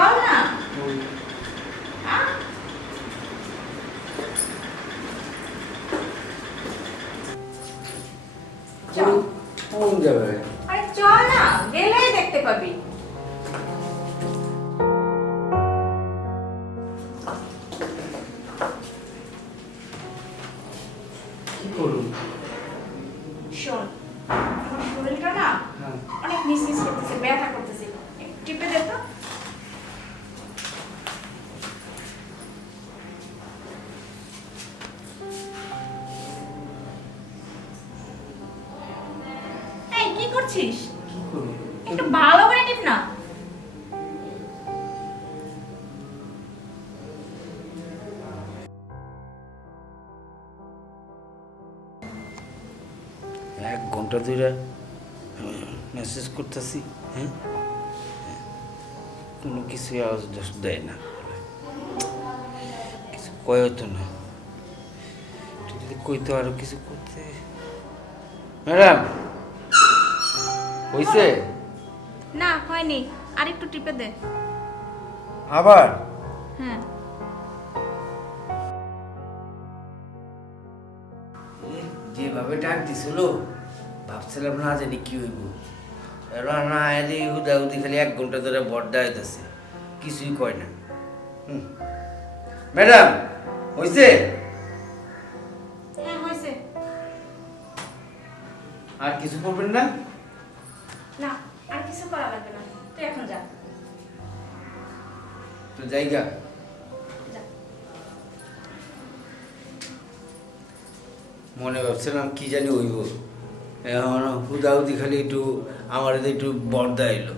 চল না। চল। কোন যাবে? আরে চল না, গেলেই দেখতে পাবি। কি করুন? শোন, আমার শরীরটা না অনেক মিসমিস করতেছে, ব্যথা করতেছে, একটু টিপে দে তো। এই কি করছিস? কি করুন? একটু ভালো করে টিপ না। এক ঘন্টা ধরে মেসেজ করতেছি, হ্যাঁ, কোনো কিছু আওয়াজ দেয় না, কিছু কয় তো না। তুই যদি কইতো আরো কিছু করতে। ম্যাডাম হইছে? না হয়নি, আর একটু টিপে দে। আবার হ্যাঁ যেভাবে ডাক দিছিল ভাবছিলাম না জানি কি হইব। এবার না এলে হুদাহুদি খালি এক ঘন্টা ধরে বড্ডা হইতেছে, কিছুই কয় না। ম্যাডাম হইছে? হ্যাঁ হয়েছে। আর কিছু করবেন না? না আর কিছু করা লাগবে না, তুই এখন যা। তো জায়গা যা। মনে ভাবছিলাম কি জানি হইব, এখন হুদাহুদি খালি একটু আমার একটু বর্দা এলো,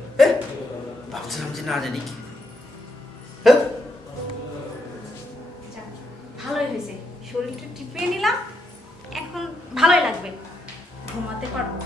ভাবছিলাম যে না জানি কি। যা, ভালোই হয়েছে, শরীরটা টিপে নিলাম, এখন ভালোই লাগবে, ঘুমাতে পারবো।